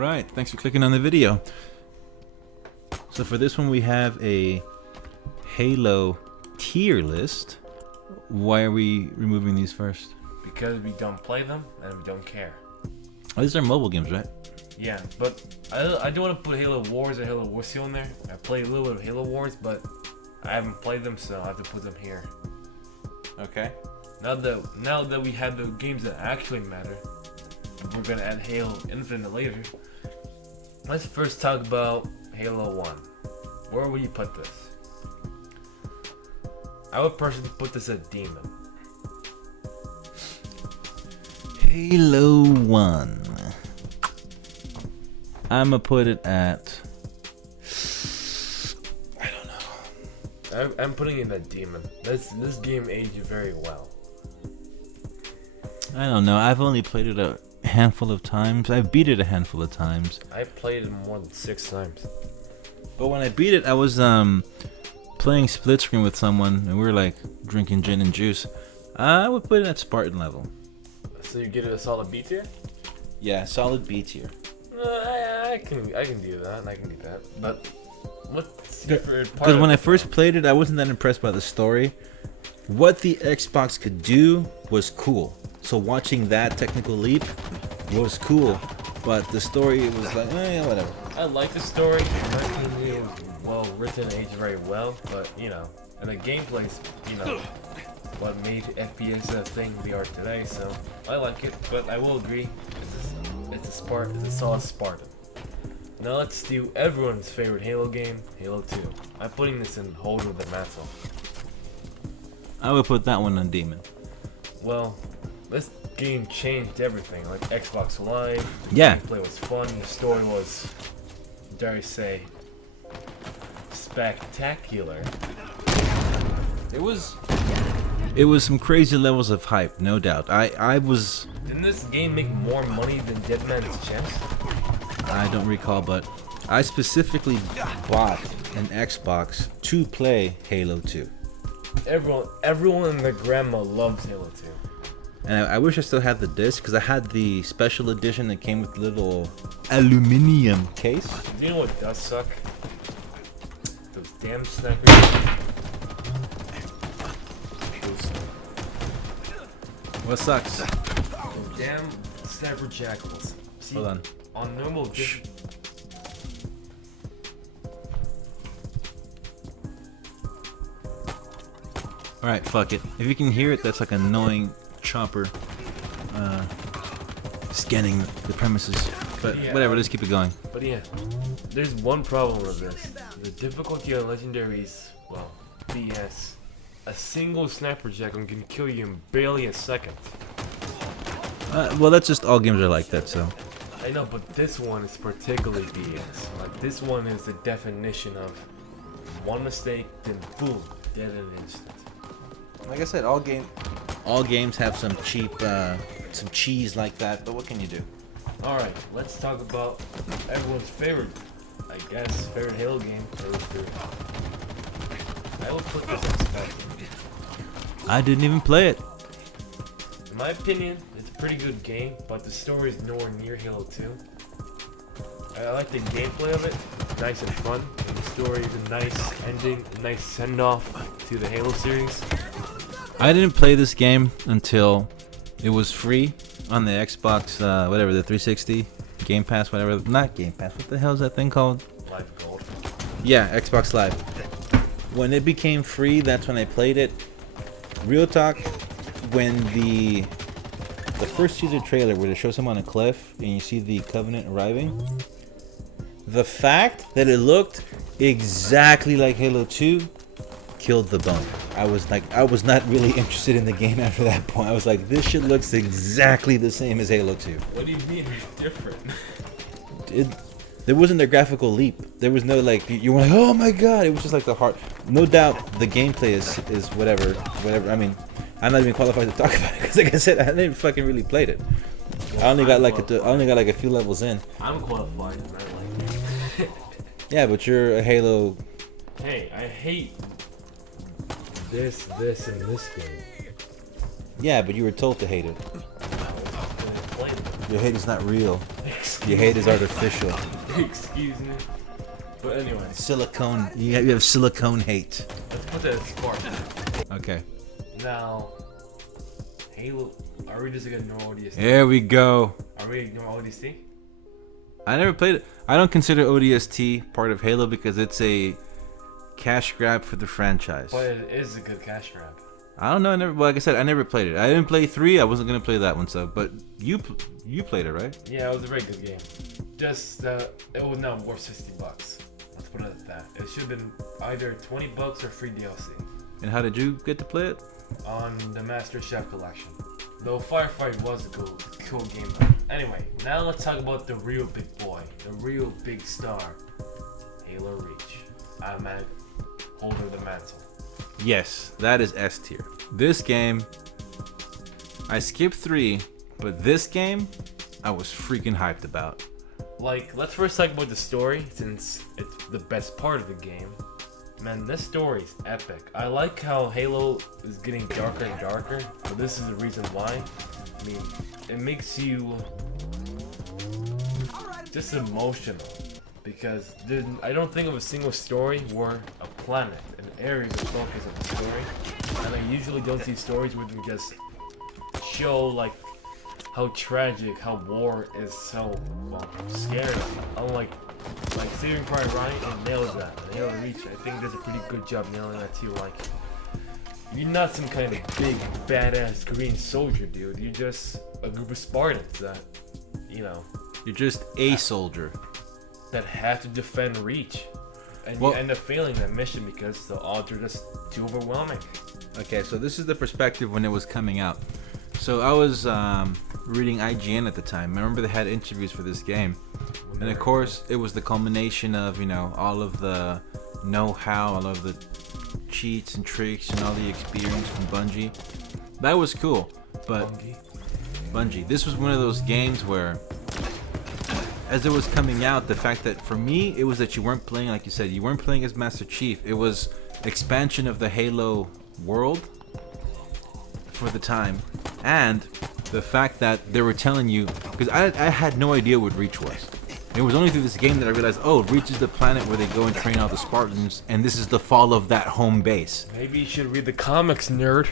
Alright, thanks for clicking on the video. So for this one we have a Halo tier list. Why are we removing these first? Because we don't play them and we don't care. Oh, these are mobile games, right? Yeah, but I don't want to put Halo Wars or Halo War Seal in there. I played a little bit of Halo Wars, but I haven't played them, so I have to put them here. Okay. Now that we have the games that actually matter, we're gonna add Halo Infinite later. Let's first talk about Halo 1. Where would you put this? I would personally put this at Demon. Halo 1. I'ma put it at... I don't know. I'm putting it at Demon. This game aged very well. I don't know. I've only played it a handful of times. I've beat it a handful of times. I played it more than 6 times. But when I beat it, I was playing split screen with someone, and we were like drinking gin and juice. I would put it at Spartan level. So you give it a solid B tier? Yeah, solid B tier. I can do that. I can do that. But what's your favorite part? Because when I first played it, I wasn't that impressed by the story. What the Xbox could do was cool. So watching that technical leap was cool, but the story was like, whatever. I like the story. It was well written, aged very well, but and the gameplay's what made FPS the thing we are today. So I like it, but I will agree, it's a solid Spartan. Now let's do everyone's favorite Halo game, Halo 2. I'm putting this in Hold of the Mantle. I would put that one on Demon. Well, this game changed everything, like Xbox Live. Yeah. The gameplay was fun, the story was, dare I say, spectacular. It was some crazy levels of hype, no doubt. I was... Didn't this game make more money than Dead Man's Chest? I don't recall, but I specifically bought an Xbox to play Halo 2. Everyone and their grandma loves Halo 2. And I wish I still had the disc, because I had the special edition that came with the little aluminum case. You know what does suck? Those damn snipers. What sucks? Those damn sniper jackals. See, Hold on. On normal Alright, fuck it. If you can hear it, that's like an annoying chopper scanning the premises. But yeah, whatever, let's keep it going. But yeah, there's one problem with this. The difficulty on legendaries, well, BS. A single sniper jackal can kill you in barely a second. Well, that's just all games are like that, so. I know, but this one is particularly BS. Like, this one is the definition of one mistake, then boom, dead in an instant. Like I said, all games have some cheap, some cheese like that, but what can you do? Alright, let's talk about everyone's favorite, I guess, favorite Halo game, Halo 3. I will put this on Spartan. I didn't even play it. In my opinion, it's a pretty good game, but the story is nowhere near Halo 2. I like the gameplay of it, nice and fun, and the story is a nice ending, a nice send-off to the Halo series. I didn't play this game until it was free on the Xbox, whatever, the 360, Game Pass, whatever. Not Game Pass, what the hell is that thing called? Live Gold. Yeah, Xbox Live. When it became free, that's when I played it. Real talk, when the first teaser trailer where it shows him on a cliff and you see the Covenant arriving, the fact that it looked exactly like Halo 2 killed the bone. I was not really interested in the game after that point. I was like, this shit looks exactly the same as Halo 2. What do you mean it's different? There wasn't a graphical leap. There was no like, you were like, oh my god. It was just like the heart. No doubt the gameplay is whatever. I mean, I'm not even qualified to talk about it because, like I said, I didn't fucking really played it. I only got like a few levels in. I'm qualified, and I like it. Yeah, but you're a Halo. Hey, I hate this, and this game. Yeah, but you were told to hate it. I was gonna play them. Your hate is not real. Excuse Your hate is artificial. Excuse me. But anyway, Silicone. You have silicone hate. let's put that as spark. Okay. Now, Halo. Are we just gonna ignore ODST? There we go. Are we ignoring ODST? I never played it. I don't consider ODST part of Halo because it's a cash grab for the franchise. But it is a good cash grab. I don't know. Like I said, I never played it. I didn't play 3. I wasn't gonna play that one. So, but you played it, right? Yeah, it was a very good game. Just it was not worth $60. Let's put it at that. It should have been either $20 or free DLC And how did you get to play it? on the Master Chef Collection. Though Firefight was a cool game though. Anyway, now let's talk about the real big boy, the real big star, Halo Reach. Automatic holder of the mantle. Yes, that is S tier. This game, I skipped 3, but this game, I was freaking hyped about. Like, let's first talk about the story, since it's the best part of the game. Man, this story is epic. I like how Halo is getting darker and darker, but this is the reason why. I mean, it makes you just emotional, because I don't think of a single story where a planet, an area is the focus of the story, and I usually don't see stories where they just show like how tragic, how war is so scary. Unlike Saving Private Ryan, it nails that. And Halo Reach, I think, does a pretty good job nailing that too. Like, you're not some kind of big badass green soldier, dude. You're just a group of Spartans that, you know, You're just a soldier. that have to defend Reach, and Well- you end up failing that mission because the odds are just too overwhelming. Okay, so this is the perspective when it was coming out. So I was reading IGN at the time. I remember they had interviews for this game. And of course, it was the culmination of, you know, all of the know-how, all of the cheats and tricks and all the experience from Bungie. That was cool. But Bungie, this was one of those games where, as it was coming out, the fact that for me, it was that you weren't playing, like you said, you weren't playing as Master Chief. It was expansion of the Halo world for the time. And the fact that they were telling you, because I had no idea what Reach was. It was only through this game that I realized, oh, Reach is the planet where they go and train all the Spartans, and this is the fall of that home base. Maybe you should read the comics, nerd.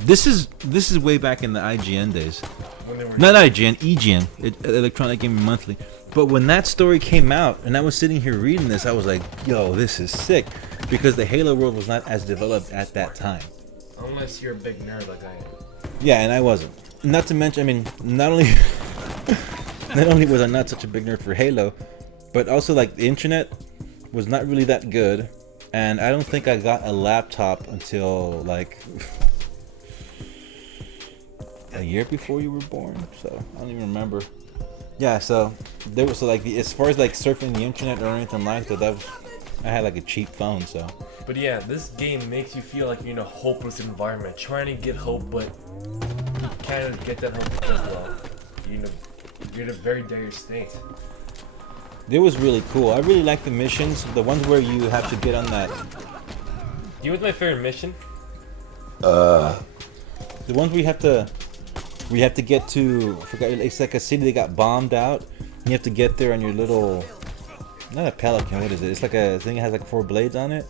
This is way back in the IGN days. When they were Not IGN, EGN, Electronic Gaming Monthly. But when that story came out, and I was sitting here reading this, I was like, yo, this is sick. Because the Halo world was not as developed at that time. Unless you're a big nerd like I am. Yeah, and I wasn't. Not to mention, I mean, not only was I not such a big nerd for Halo, but also like the internet was not really that good, and I don't think I got a laptop until like a year before you were born. So I don't even remember. Yeah, so there was as far as like surfing the internet or anything like that, I had like a cheap phone, so. But yeah, this game makes you feel like you're in a hopeless environment, trying to get hope, but you can't get that hope because, well, you're in a very dire state. It was really cool. I really like the missions, the ones where you have to get on that. You know what's my favorite mission? The ones we have to get to. I forgot. It's like a city that got bombed out. You have to get there on your little. Not a pelican. What is it? It's like a thing that has like 4 blades on it.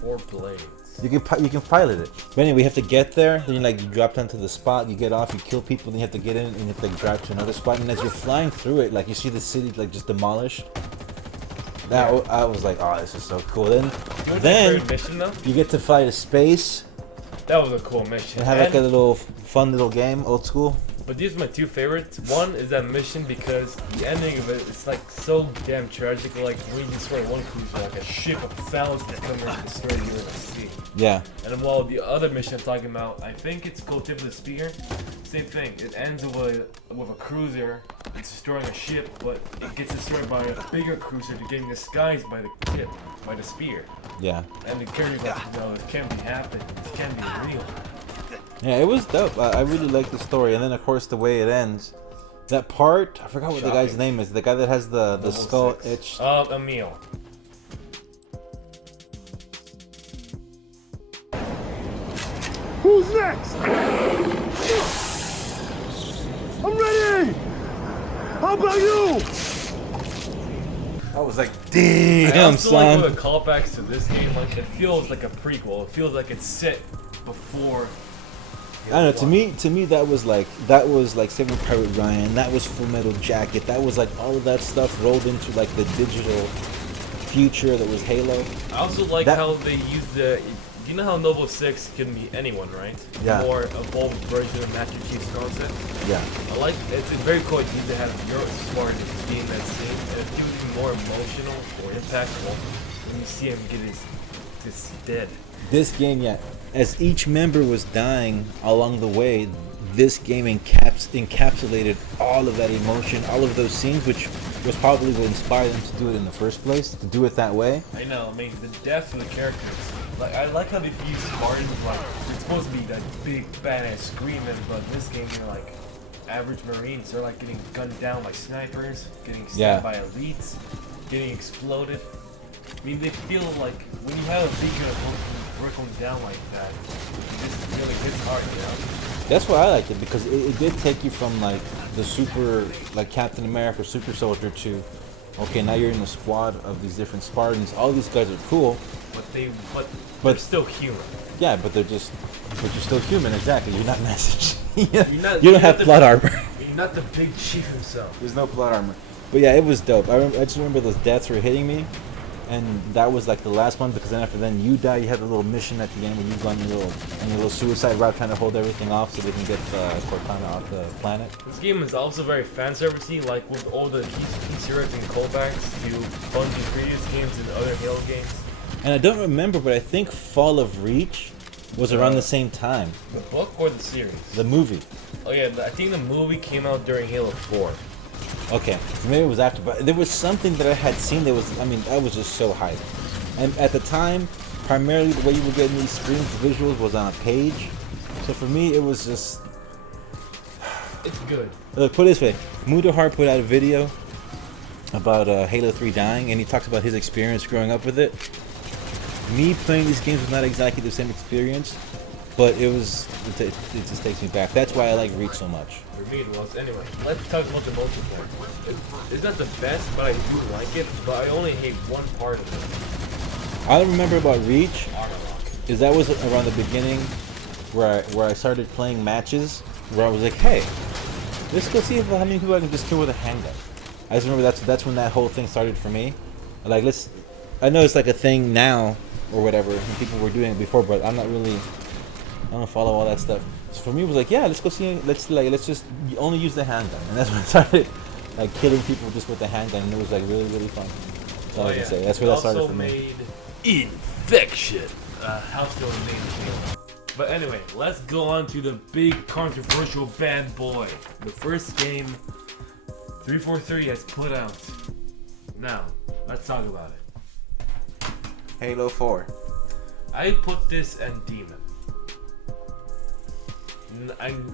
4 blades. You can pilot it. But anyway, we have to get there. Then you drop down to the spot. You get off. You kill people. Then you have to get in and you have to drive to another spot. And as you're flying through it, like you see the city like just demolished. I was like, oh, this is so cool. Then You know what's my then favorite mission though? you get to fly to space That was a cool mission. and have like a little fun little game, old school. But these are my 2 favorites. One is that mission because the ending of it's like so damn tragic. Like when you destroy one cruiser, like a ship of thousands coming to destroy you in the sea. Yeah. And while the other mission I'm talking about, I think it's called Tip of the Spear. Same thing. It ends with a cruiser. It's destroying a ship, but it gets destroyed by a bigger cruiser to getting disguised by the tip, by the spear. Yeah. And the character's like, no, it can't be happening. This can't be real. Yeah, it was dope. I really like the story, and then of course the way it ends. That part, I forgot what the guy's name is. The guy that has the skull itch. Emil. Who's next? I'm ready! How about you? I was like, I damn, also like son. the callbacks to this game. Like it feels like a prequel. It feels like it's set before. I don't know. To me, that was like Saving Private Ryan. That was Full Metal Jacket. That was like all of that stuff rolled into like the digital future that was Halo. I also like That- how they use the. You know how Novo 6 can be anyone, right? Yeah. More evolved version of Master Chief's concept. Yeah. I like it's very cool to have your smart being that scene, and it feels even more emotional or impactful when you see him get his dead. This game, yeah, as each member was dying along the way, this game encapsulated all of that emotion, all of those scenes, which was probably what inspired them to do it in the first place, to do it that way. I know, I mean, the depth of the characters. Like, I like how they use Spartans, like, it's supposed to be that big, badass screaming, but in this game, you're like, average Marines. They're like getting gunned down by snipers, getting stabbed by elites, getting exploded. I mean, they feel like, when you have a beacon of hope trickling down like that, it just really hits hard, you know? That's why I liked it, because it did take you from like the super, like Captain America, super soldier to, okay, now you're in a squad of these different Spartans. All these guys are cool. But they're still human. Yeah, but you're still human, exactly. You're not message. you You're don't have plot armor. You're not the big chief himself. There's no plot armor. But yeah, it was dope. I just remember those deaths were hitting me, and that was like the last one, because then after then you die. You had a little mission at the end where you go on your little suicide route, trying to hold everything off so they can get Cortana off the planet. This game is also very fan servicey, like with all the Easter eggs and callbacks to Bungie's previous games and other Halo games. And I don't remember, but I think Fall of Reach was around the same time. The book or the series? The movie. Oh yeah, I think the movie came out during Halo 4. Okay, so maybe it was after, but there was something that I had seen that was, I mean, I was just so hyped. And at the time, primarily the way you were getting these screens, visuals was on a page. So for me, it was just... It's good. Look, put it this way. Mudahar put out a video about Halo 3 dying, and he talks about his experience growing up with it. Me playing these games was not exactly the same experience, but it just takes me back. That's why I like Reach so much. For me it was. Anyway, let's talk about the multiplayer. It's not the best, but I do like it, but I only hate one part of it. All I remember about Reach Armor lock. is that was around the beginning where I started playing matches where I was like, hey, let's go see how many people I can just kill with a handgun. I just remember that's when that whole thing started for me. Like, I know it's like a thing now or whatever, and people were doing it before, but I'm not really, I don't follow all that stuff. So for me, it was like, yeah, let's go see, let's just only use the handgun, and that's when I started like killing people just with the handgun, and it was like really, really fun. That's all I can say. That's where that started for me. Infection. House still named Halo. But anyway, let's go on to the big controversial bad boy. The first game 343 has put out. Now, let's talk about it. Halo 4. I put this and Demon.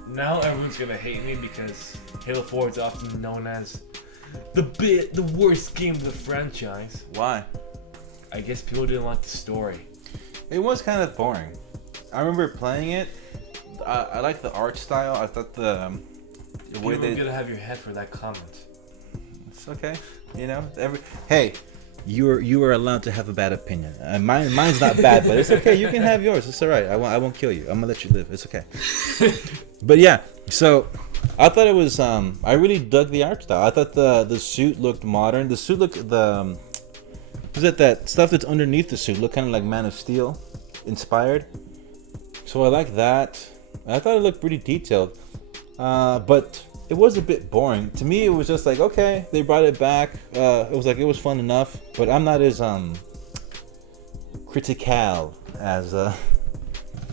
Now everyone's gonna hate me because Halo 4 is often known as the worst game of the franchise. Why? I guess people didn't like the story. It was kind of boring. I remember playing it. I like the art style. I thought the way You're they. gonna have your head for that comment. It's okay. You know, hey, you are allowed to have a bad opinion. Mine's not bad, but it's okay. You can have yours. It's all right. I won't kill you. I'm gonna let you live. It's okay. But yeah, so I thought it was. I really dug the art style. I thought the suit looked modern. The suit looked was it that stuff that's underneath the suit looked kind of like Man of Steel inspired. So I like that. I thought it looked pretty detailed, but it was a bit boring. To me, it was just like, okay, they brought it back. It was fun enough, but I'm not as critical as the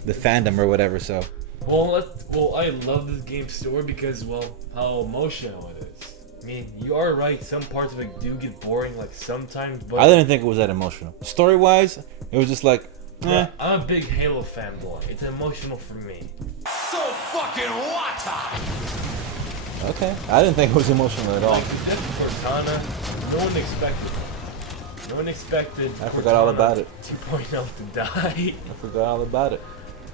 fandom or whatever. So. Well, I love this game's story because, well, how emotional it is. I mean, you are right. Some parts of it do get boring, like sometimes. But I didn't think it was that emotional. Story-wise, it was just like, eh. I'm a big Halo fanboy. It's emotional for me. So fucking what? Okay. I didn't think it was emotional at all. Like the death of Cortana, no one expected it. No one expected. I forgot all about it. 2.0 to die. I forgot all about it.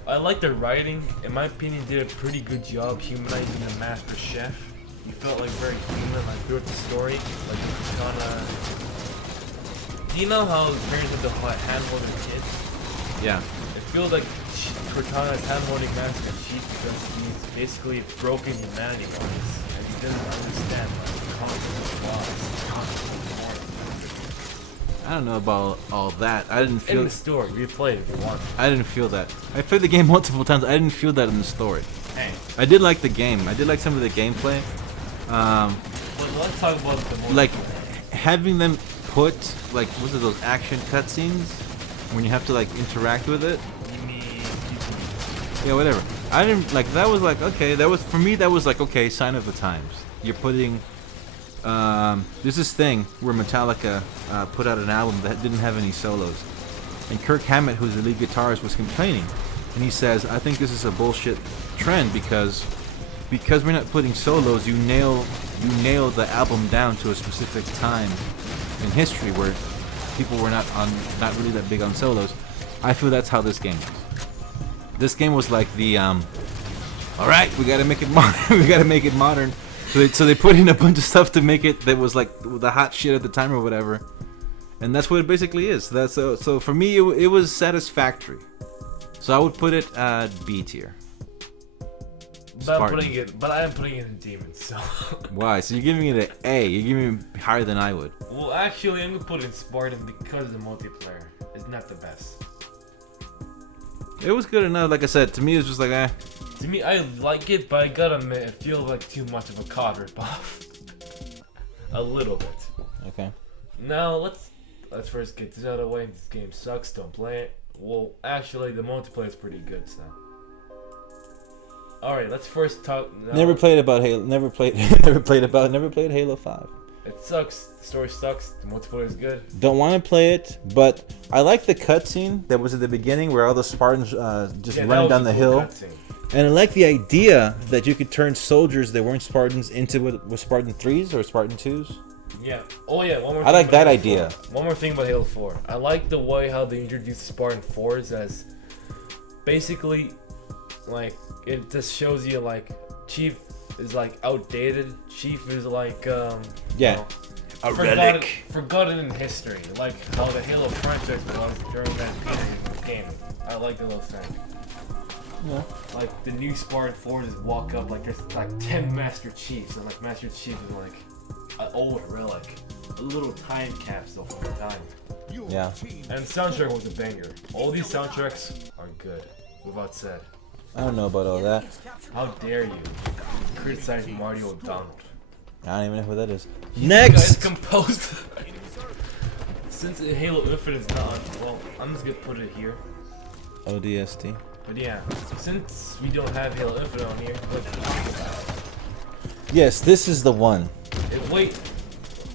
I like the writing. In my opinion, did a pretty good job humanizing the Master Chef. You felt like very human, like throughout the story. Like Cortana. Do you know how parents have to handhold their kids? Yeah. It feels like Cortana is handholding Master Chief because he's basically broken humanity-wise, and he doesn't understand like the consequences of laws. I don't know about all that. I didn't feel In the story, replay it if you want. I didn't feel that. I played the game multiple times. I didn't feel that in the story. Hey. I did like the game. I did like some of the gameplay. But let's talk about the more Like having them put like what's it, those action cutscenes when you have to like interact with it. you mean Yeah, whatever. I didn't like that. Was like okay. That was for me. That was like okay. Sign of the times. You're putting. There's this thing where Metallica put out an album that didn't have any solos, and Kirk Hammett, who's the lead guitarist, was complaining, and he says, "I think this is a bullshit trend because we're not putting solos. You nail the album down to a specific time in history where people were not really that big on solos." I feel that's how this game is. This game was like the all right, we gotta make it modern. We gotta make it modern. So they put in a bunch of stuff to make it that was like the hot shit at the time or whatever, and that's what it basically is. That's so for me it was satisfactory. So I would put it B tier. But I am putting it in Demons, so. Why? So you're giving it an A. You're giving it higher than I would. Well, actually, I'm gonna put it in Spartan because the multiplayer is not the best. It was good enough. Like I said, to me it was just like eh. To me, I like it, but I gotta admit, it feels like too much of a COD ripoff. A little bit. Okay. Now let's first get this out of the way. This game sucks. Don't play it. Well, actually, the multiplayer is pretty good, so. All right, let's first talk. Now. Never played Halo 5. It sucks. The story sucks. The multiplayer is good. Don't want to play it, but I like the cutscene that was at the beginning where all the Spartans just run down the hill. Cutscene. And I like the idea that you could turn soldiers that weren't Spartans into what Spartan 3s or Spartan 2s. Yeah. Oh yeah. One more. I like that Halo idea. 4. One more thing about Halo 4. I like the way how they introduced Spartan 4s as basically like it just shows you like Chief is like outdated. Chief is like Yeah. A relic. Forgotten in history, like how the Halo franchise was during that period of gaming. I like the little thing. Yeah. Like the new Spartan 4 just walk up like there's like 10 Master Chiefs, and like Master Chief is like an old relic, a little time capsule from the time. Yeah. And soundtrack was a banger. All these soundtracks are good, without said. I don't know about all that. How dare you criticize Mario O'Donnell? I don't even know who that is. It's Next! composed. Since Halo Infinite is not on, well, I'm just gonna put it here. ODST. But yeah, since we don't have Halo Infinite on here, but Yes, this is the one. wait,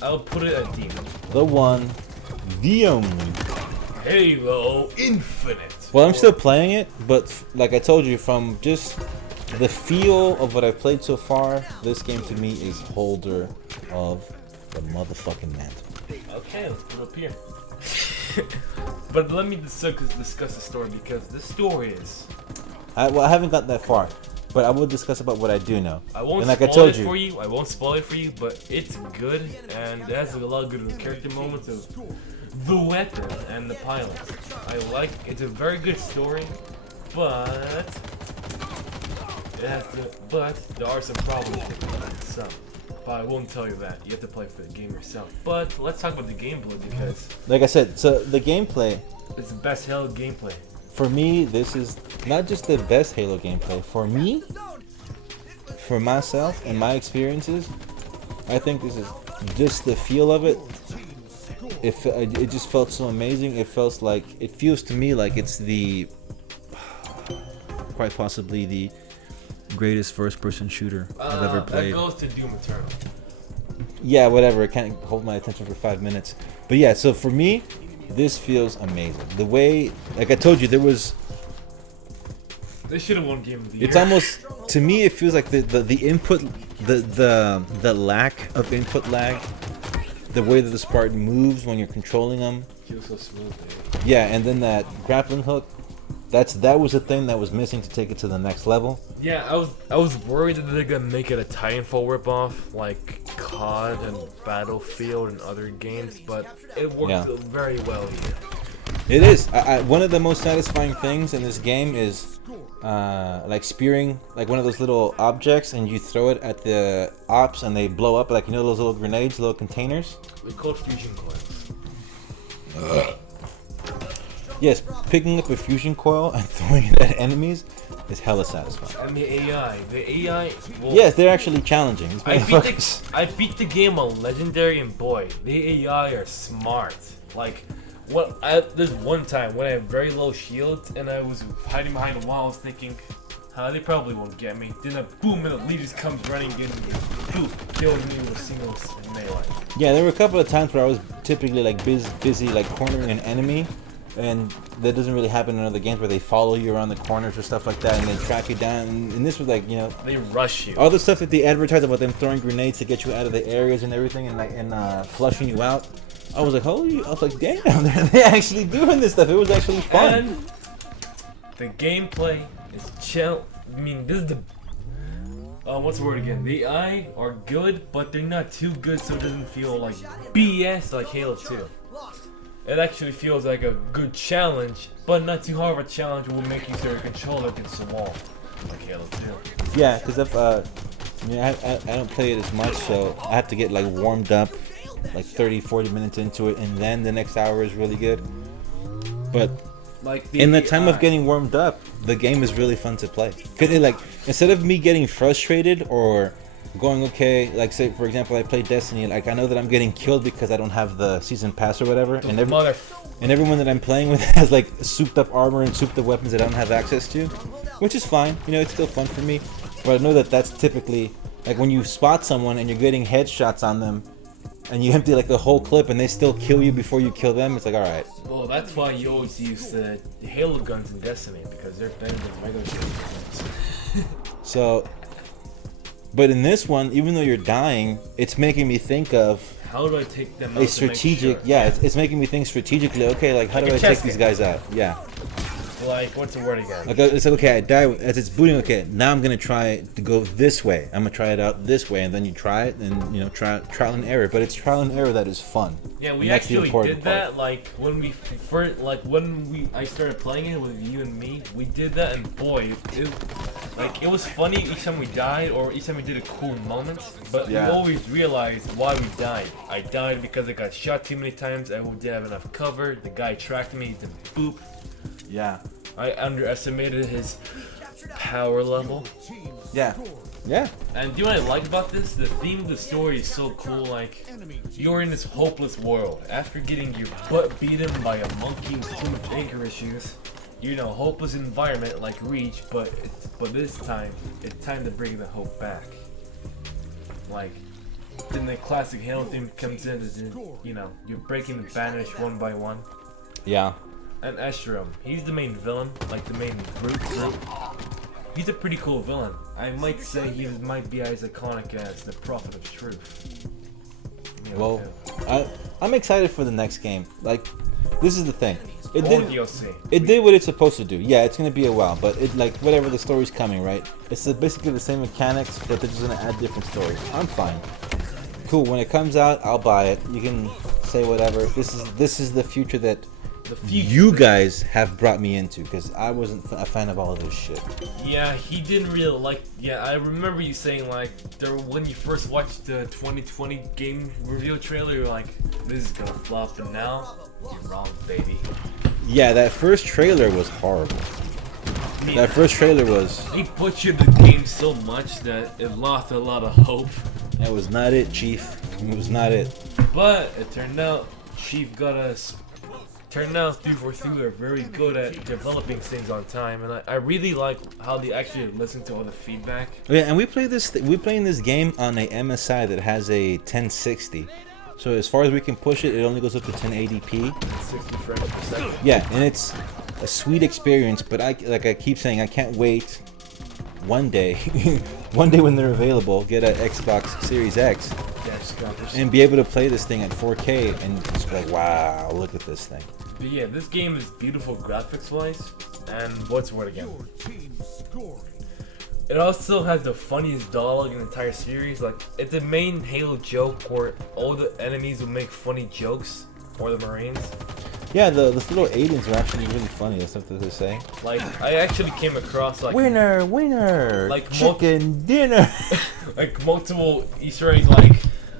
I'll put it at Demon. The one. The only. Halo Infinite. Well, I'm still playing it, but like I told you, from just the feel of what I've played so far, this game to me is holder of the motherfucking mantle. Okay, let's put it up here. But let me discuss the story, because the story is... I haven't got that far, but I will discuss about what I do know. I won't and like I spoil told it you, for you. I won't spoil it for you, but it's good, and it has a lot of good character moments of the weapon and the pilot. I like. It's a very good story, but but there are some problems with it. Some. But I won't tell you that. You have to play for the game yourself. But let's talk about the gameplay, because like I said, so the gameplay, it's the best Halo gameplay. for me, this is not just the best Halo gameplay. For me, for myself and my experiences, I think this is just the feel of it. It just felt so amazing. It feels to me like it's the quite possibly the greatest first-person shooter I've ever played. That goes to Doom Eternal. Yeah, whatever. It can't hold my attention for 5 minutes. But yeah, so for me, this feels amazing. The way, like I told you, They should have won Game of the Year. it's almost, to me, it feels like the input, the lack of input lag, the way that the Spartan moves when you're controlling them. Feels so smooth, dude. Yeah, and then that grappling hook, that was the thing that was missing to take it to the next level. Yeah, I was worried that they're gonna make it a Titanfall ripoff, like COD and Battlefield and other games, but it worked very well here. It is. One of the most satisfying things in this game is like spearing like one of those little objects, and you throw it at the ops and they blow up, like you know those little grenades, little containers. They're called fusion coils. Yes, picking up a fusion coil and throwing it at enemies is hella satisfying. And the AI, well, Yes, they're actually challenging. These motherfuckers. I beat the game on Legendary, and boy, the AI are smart. Like, there's one time when I had very low shields and I was hiding behind a wall. I was thinking, they probably won't get me. Then boom, and the lead just comes running in, and boom, kills me with a single melee. Yeah, there were a couple of times where I was typically like busy like cornering an enemy. And that doesn't really happen in other games where they follow you around the corners or stuff like that, and they track you down. And this was like, you know, they rush you. All the stuff that they advertise about them throwing grenades to get you out of the areas and everything, and flushing you out. I was like, holy! I was like, damn, they're actually doing this stuff. It was actually fun. And the gameplay is chill. I mean, this is the what's the word again? The AI are good, but they're not too good, so it doesn't feel like BS like Halo 2. It actually feels like a good challenge, but not too hard of a challenge will make you throw your controller against the wall, like Halo 2. Yeah, because if I don't play it as much, so I have to get like warmed up, like 30-40 minutes into it, and then the next hour is really good. But like in the time of getting warmed up, the game is really fun to play. Cause it, like, instead of me getting frustrated or going, okay, like say for example I play Destiny, like I know that I'm getting killed because I don't have the season pass or whatever, and everyone that I'm playing with has like souped up armor and souped up weapons that I don't have access to, which is fine, you know, it's still fun for me. But I know that that's typically like when you spot someone and you're getting headshots on them and you empty like the whole clip and they still kill you before you kill them, it's like, alright. Well, that's why you always use the Halo guns in Destiny, because they're better than regular guns. So but in this one, even though you're dying, it's making me think of how do I take them out? A strategic, it's making me think strategically. Okay, like how do I take these guys out? Yeah. Like, what's the word again? Like it's like, okay, I die as it's booting. Okay, now I'm gonna try to go this way. I'm gonna try it out this way, and then you try it, and you know, trial and error. But it's trial and error that is fun. Yeah, we actually did that. Like when I started playing it with you and me, we did that, and boy, it was funny each time we died, or each time we did a cool moment. But we always realized why we died. I died because I got shot too many times. I didn't have enough cover. The guy tracked me. Then boop. Yeah. I underestimated his power level. Yeah. Yeah. And do you know what I like about this? The theme of the story is so cool. Like, you're in this hopeless world. After getting your butt beaten by a monkey with too much anger issues, you're in a hopeless environment like Reach, but this time, it's time to bring the hope back. Like, then the classic Halo theme comes in, and you know, you're breaking the banish one by one. Yeah. And Esherim, he's the main villain, like the main brute. He's a pretty cool villain. I might say he might be as iconic as the Prophet of Truth. Well, I'm excited for the next game. Like, this is the thing. It did what it's supposed to do. Yeah, it's gonna be a while, but it like whatever the story's coming, right? It's basically the same mechanics, but they're just gonna add different stories. I'm fine. Cool. When it comes out, I'll buy it. You can say whatever. This is the future that you guys have brought me into, because I wasn't a fan of all of this shit. Yeah, he didn't really like. Yeah, I remember you saying like when you first watched the 2020 game reveal trailer, you're like, "This is gonna flop," and now you're wrong, baby. Yeah, that first trailer was horrible. That first trailer was. He butchered the game so much that it lost a lot of hope. That was not it, Chief. It was not it. But it turned out Chief got us. Turned out 343 are very good at developing things on time, and I really like how they actually listen to all the feedback. Yeah, and we're playing this game on a MSI that has a 1060. So as far as we can push it, it only goes up to 1080p. 60 frames per second. Yeah, and it's a sweet experience, but I keep saying, I can't wait one day when they're available, get an Xbox Series X and be able to play this thing at 4K and just be like, wow, look at this thing. But yeah, this game is beautiful graphics wise, and what's the word again? It also has the funniest dialogue in the entire series. Like, it's the main Halo joke where all the enemies will make funny jokes, or the Marines. Yeah, the little aliens are actually really funny. That's something to say. Like, I actually came across like Winner, winner, like chicken dinner. like multiple Easter eggs.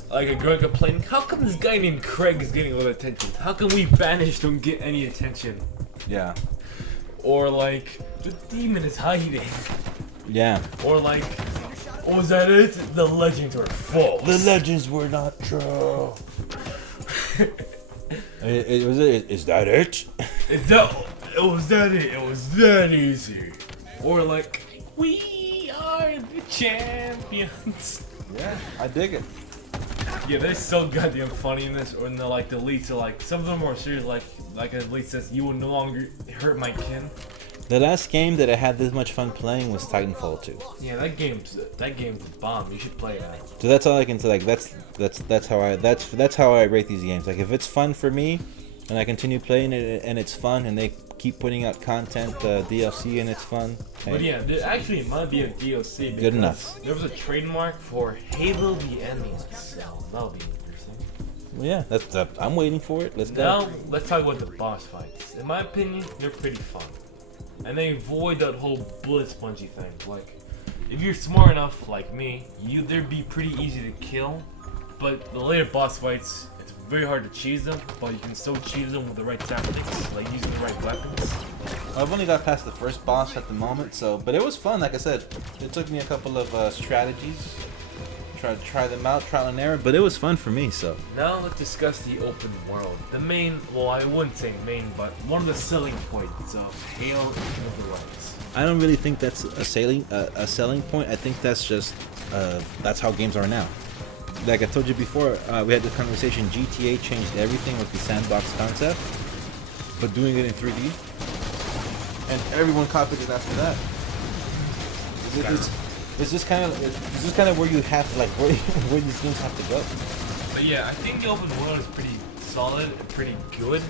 Like a girl complaining, how come this guy named Craig is getting all the attention? How come we banished don't get any attention? Yeah. Or like, the demon is hiding. Yeah. Or like, oh, was that it? The legends were false. The legends were not true. Is that it? It was that easy. Or like, we are the champions. Yeah, I dig it. Yeah, they're so goddamn funny in this. Or the like the leads are like, some of them are more serious. Like a lead says, you will no longer hurt my kin. The last game that I had this much fun playing was Titanfall 2. Yeah, that game's a bomb. You should play that. So that's all I can say. Like that's how I rate these games. Like if it's fun for me, and I continue playing it, and it's fun, and they keep putting out content, DLC, and it's fun. Hey. But yeah, there actually might be a DLC. Good enough. There was a trademark for Halo the Enemies. So that'll be interesting. Well, yeah, that's I'm waiting for it. Let's go. Now let's talk about the boss fights. In my opinion, they're pretty fun. And they avoid that whole bullet spongy thing. Like, if you're smart enough, like me, they'd be pretty easy to kill. But the later boss fights, it's very hard to cheese them, but you can still cheese them with the right tactics, like using the right weapons. I've only got past the first boss at the moment, but it was fun. Like I said, it took me a couple of strategies, try them out, trial and error, but it was fun for me. So now let's discuss the open world. The main, well, I wouldn't say main, but one of the selling points of Halo Infinite Worlds. I don't really think that's a selling point. I think that's just that's how games are now. Like I told you before, we had this conversation. GTA changed everything with the sandbox concept, but doing it in 3D, and everyone copied it after that. It's just kind of where you have to, like, where these games have to go. But yeah, I think the open world is pretty solid and pretty good,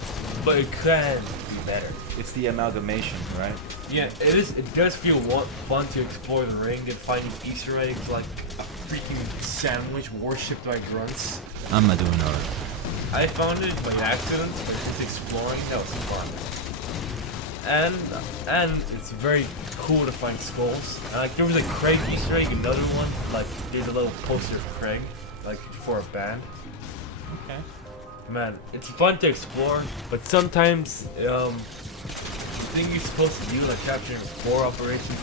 but it can be better. It's the amalgamation, right? Yeah, it is. It does feel fun to explore the ring and finding Easter eggs like a freaking sandwich worshipped by grunts. I'm not doing that. I found it by accident, but just exploring, that was fun. And it's very cool to find skulls. And like there was a Craig Easter egg, another one. Like there's a little poster of Craig, like for a band. Okay. Man, it's fun to explore, but sometimes the thing you're supposed to do, like capturing forward operation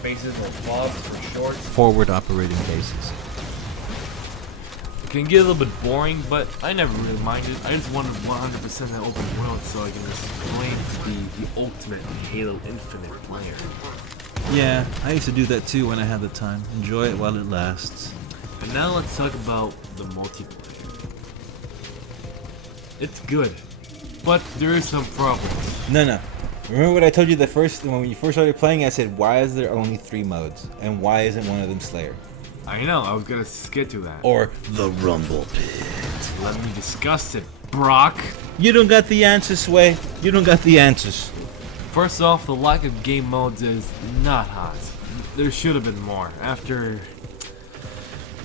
bases, or FOBs for short. Forward operating bases. It can get a little bit boring, but I never really minded. I just wanted 100% that open world so I can explain to be the ultimate Halo Infinite player. Yeah, I used to do that too when I had the time. Enjoy it while it lasts. And now let's talk about the multiplayer. It's good, but there is some problems. No. Remember what I told you when you first started playing? I said, why is there only 3 modes? And why isn't one of them Slayer? I know, I was gonna get to that. Or the Rumble Pit. Let me discuss it, Brock. You don't got the answers, Sway. You don't got the answers. First off, the lack of game modes is not hot. There should have been more.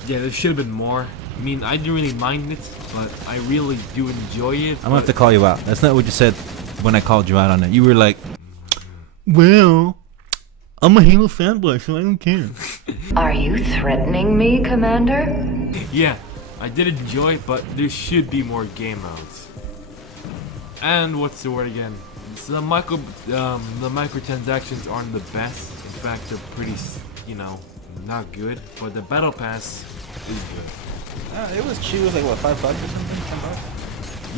There should have been more. I mean, I didn't really mind it, but I really do enjoy it. I'm gonna have to call you out. That's not what you said when I called you out on it. You were like, well, I'm a Halo fanboy, so I don't care. Are you threatening me, Commander? Yeah, I did enjoy it, but there should be more game modes. And what's the word again? So the microtransactions aren't the best. In fact, they're pretty, not good. But the battle pass is good. It was cheap. It was like, what, $5 or something?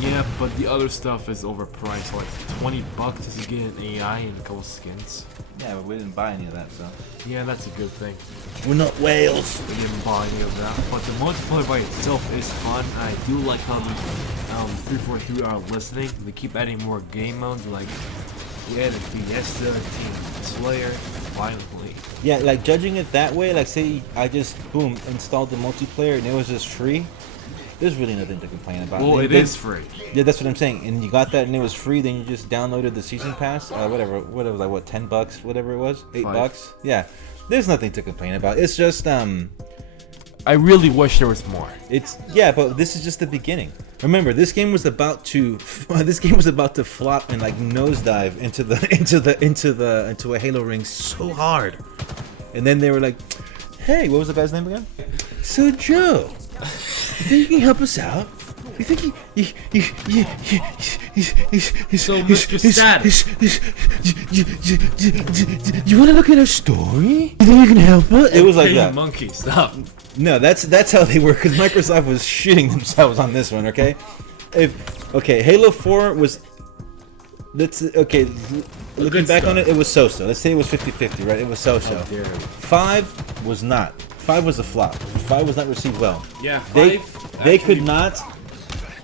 $10? Yeah, but the other stuff is overpriced. Like $20 just to get an AI and a couple skins. Yeah, but we didn't buy any of that, so. Yeah, that's a good thing. We're not whales. We didn't buy any of that. But the multiplayer by itself is fun. I do like how the 343 are listening. They keep adding more game modes, like we added Fiesta, Team Slayer, finally. Yeah, like judging it that way, like say I just, boom, installed the multiplayer and it was just free. There's really nothing to complain about. Well, They- it they- is free. Yeah, that's what I'm saying. And you got that, and it was free. Then you just downloaded the season pass. Whatever, like what, $10, whatever it was, $8. Yeah, there's nothing to complain about. It's just I really wish there was more. It's but this is just the beginning. Remember, this game was about to flop and like nosedive into a Halo ring so hard, and then they were like, "Hey, what was the guy's name again?" So Joe, you think you can help us out? You think So, Mr. Status. You want to look at our story? You think you can help us? It was like Hey, that. monkey, stop. No, that's how they were, because Microsoft was shitting themselves on this one. Okay, Halo 4 was. Looking back on it, it was so-so. Let's say it was 50-50, right? It was so-so. 5 was not. 5 was a flop. 5 was not received well. Yeah, They 5 could actually- not.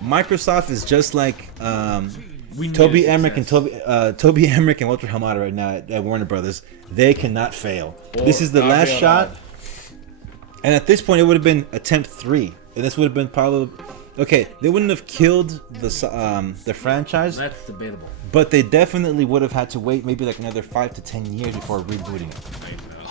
Microsoft is just like We need Toby a Emmerich and success. Toby Emmerich and Walter Hamada right now at Warner Brothers. They cannot fail. Or This is the last Gabriel shot. Ad. And at this point, it would have been attempt 3, and this would have been probably okay. They wouldn't have killed the franchise, That's debatable. but they definitely would have had to wait maybe like another 5 to 10 years before rebooting it. I know.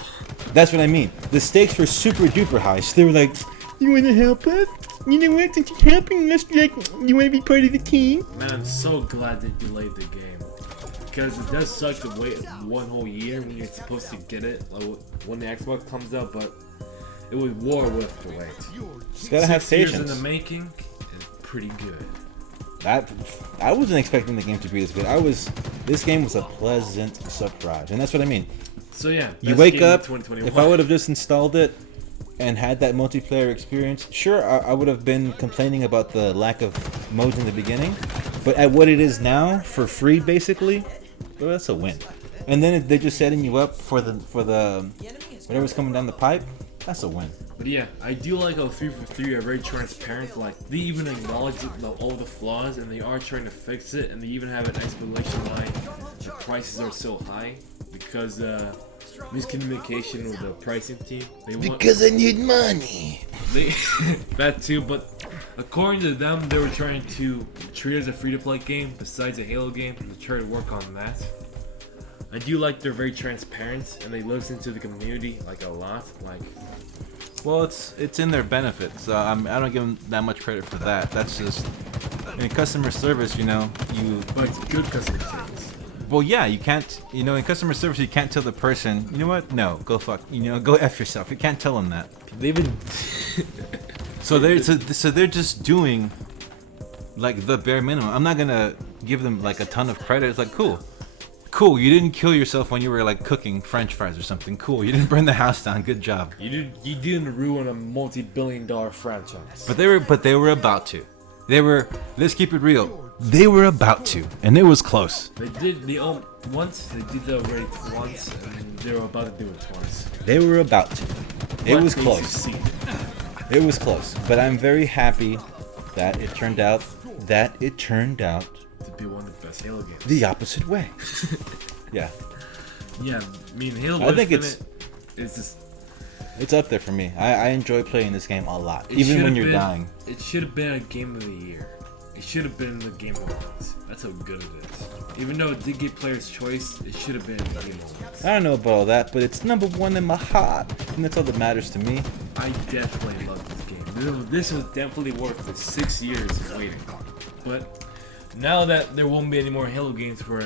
That's what I mean. The stakes were super duper high. So they were like, "You want to help us? You know what? Since you're helping us, like, you want to be part of the team?" Man, I'm so glad they delayed the game. Because it does suck to wait one whole year when you're supposed to get it, like when the Xbox comes out, but it was war worth the wait. Just gotta have 6 years in patience. the making is pretty good. I wasn't expecting the game to be this good. This game was a pleasant surprise, and that's what I mean. So yeah, You best wake game of up. 2021. If I would have just installed it and had that multiplayer experience, sure, I would have been complaining about the lack of modes in the beginning. But at what it is now, for free basically, well, that's a win. And then they're just setting you up for the whatever's coming down the pipe. That's a win. But yeah, I do like how 3 for 3 are very transparent. Like, they even acknowledge all the flaws, and they are trying to fix it, and they even have an explanation why the prices are so high. Because miscommunication with the pricing team. They want, Because I need money. they that too, but according to them, they were trying to treat it as a free-to-play game besides a Halo game, and to try to work on that. I do like they're very transparent, and they listen to the community like a lot. Like, Well, it's in their benefit, so I don't give them that much credit for that. That's just in customer service, you know. but it's good customer service. Well, yeah, you can't, in customer service, you can't tell the person, you know what? No, go fuck, go F yourself. You can't tell them that. They've been So they're just doing like the bare minimum. I'm not gonna give them like a ton of credit. It's like cool. You didn't kill yourself when you were like cooking French fries or something. Cool. You didn't burn the house down. Good job. you didn't ruin a multi-billion-dollar franchise. But they were about to. Let's keep it real. They were about to, and it was close. They did the once. They did the raid once, and they were about to do it twice. They were about to. It But was they close. succeeded. It was close. But I'm very happy that it turned out To be one of the best Halo games. the opposite way. Yeah. Yeah, I mean Halo I think Infinite is just It's up there for me. I enjoy playing this game a lot, it even should when have you're been- dying. It should have been a game of the year. It should have been the Game Awards. That's how good it is. Even though it did get Player's Choice, it should have been the Game Awards. I don't know about all that, but it's number one in my heart, and that's all that matters to me. I definitely love this game. This was definitely worth the 6 years of waiting. But now that there won't be any more Halo games for,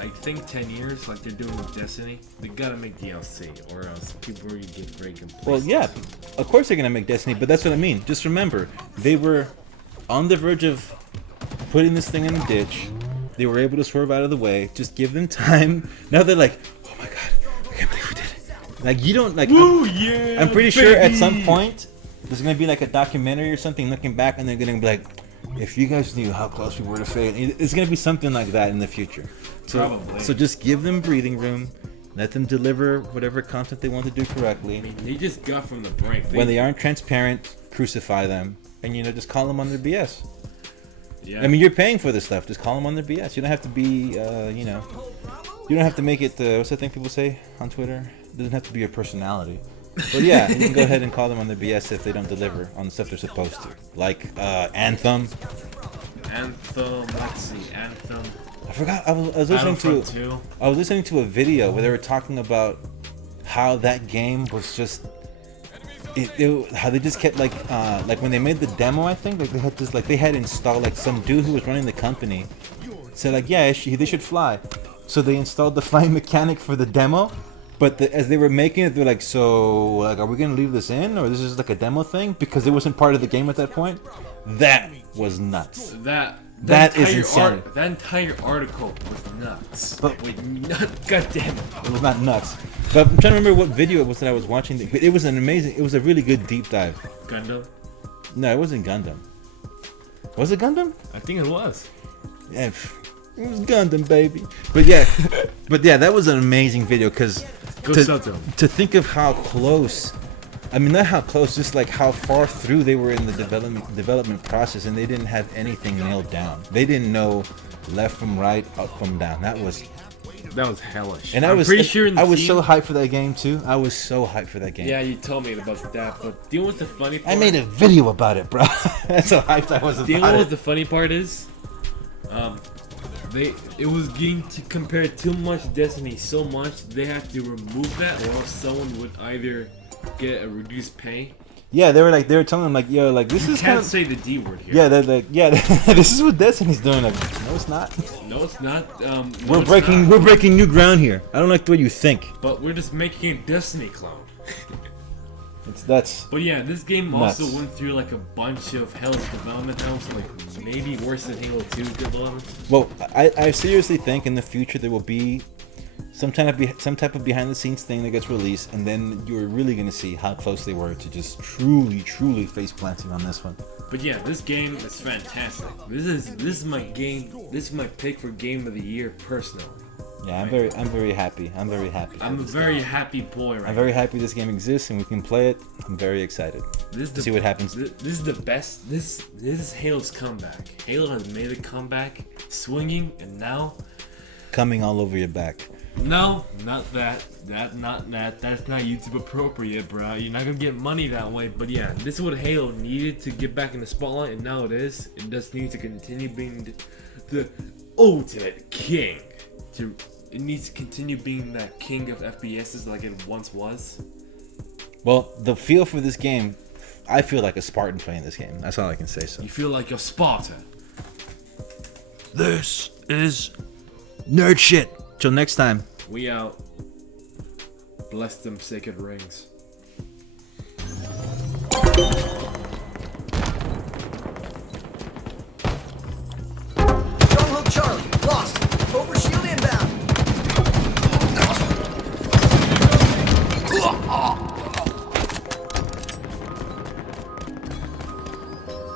I think, 10 years, like they're doing with Destiny, they gotta make DLC, or else people are gonna get very complacent. Well, yeah, of course they're gonna make Destiny, but that's what I mean. Just remember, they were on the verge of putting this thing in the ditch. They were able to swerve out of the way. Just give them time. Now they're like, oh my god, I can't believe we did it. Like, you don't, like, Ooh, yeah, I'm pretty sure at baby! some point there's gonna be like a documentary or something looking back, and they're gonna be like, if you guys knew how close we were to failing, it's gonna be something like that in the future. Probably. So just give them breathing room, let them deliver whatever content they want to do correctly. I mean, they just got from the brink. When they aren't transparent, crucify them, and just call them on their BS. Yeah. I mean, you're paying for this stuff. Just call them on their BS. You don't have to be, you don't have to make it. What's that thing people say on Twitter? It doesn't have to be your personality. But yeah, you can go ahead and call them on the BS if they don't deliver on the stuff they're supposed to. Like Anthem. Let's see, Anthem. I forgot. I was listening to. Battlefront 2. I was listening to a video where they were talking about how that game was just. How they just kept like when they made the demo, I think they had installed like some dude who was running the company said like they should fly, so they installed the flying mechanic for the demo, but as they were making it they're like, so like, are we gonna leave this in or this is like a demo thing because it wasn't part of the game at that point? That was nuts. That is insane. That entire article was nuts. But God damn it. It was not nuts. But I'm trying to remember what video it was that I was watching. It was it was a really good deep dive. Gundam? No, it wasn't Gundam. Was it Gundam? I think it was. Yeah, it was Gundam, baby. But yeah, that was an amazing video because to think of how close, I mean not how close, just like how far through they were in the development process, and they didn't have anything nailed down. They didn't know left from right, up from down. That was hellish. And I was so hyped for that game too. I was so hyped for that game. Yeah, you told me about that, but do you know what's the funny part? I made a video about it, bro. That's how hyped I was about it. Do you know what the funny part is? It was getting to compare too much Destiny so much they had to remove that, or else someone would either get a reduced pay. Yeah, they were telling them like, yo, like this is kind of. You can't say the D word here. Yeah, they're like, yeah, this is what Destiny's doing. Like, no, it's not. No, it's not. We're breaking new ground here. I don't like the way you think. But we're just making a Destiny clone. That's. But yeah, this game nuts. also went through like a bunch of Halo's development houses, like maybe worse than Halo 2 development. Well, I seriously think in the future there will be some type of behind the scenes thing that gets released, and then you're really gonna see how close they were to just truly face planting on this one. But yeah, this game is fantastic. This is my game. This is my pick for game of the year personally. Yeah, I'm very happy. I'm very happy. I'm a very happy boy right now. I'm very happy this game exists and we can play it. I'm very excited to see what happens. This is the best. This is Halo's comeback. Halo has made a comeback, swinging, and now coming all over your back. No, not that. That's not YouTube appropriate, bro. You're not gonna get money that way. But yeah, this is what Halo needed to get back in the spotlight, and now it is. It does need to continue being the ultimate king. It needs to continue being that king of FPSs like it once was. Well, the feel for this game, I feel like a Spartan playing this game. That's all I can say. So you feel like a Spartan. This is nerd shit. Till next time. We out. Bless them sacred rings. Stronghold Charlie, lost. Over shield inbound.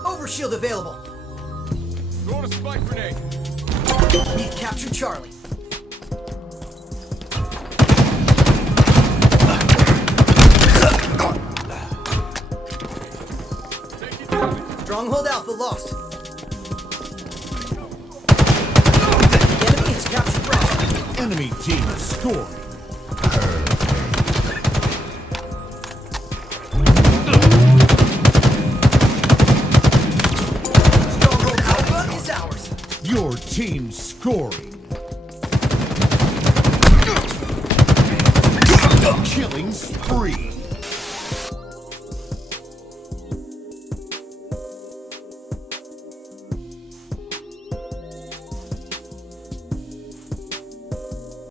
Over shield available. Throwing a spike grenade. We've captured Charlie. Stronghold Alpha lost. The enemy has captured Bravo. Enemy team scoring. Stronghold Alpha is ours. Your team scoring. Killing spree.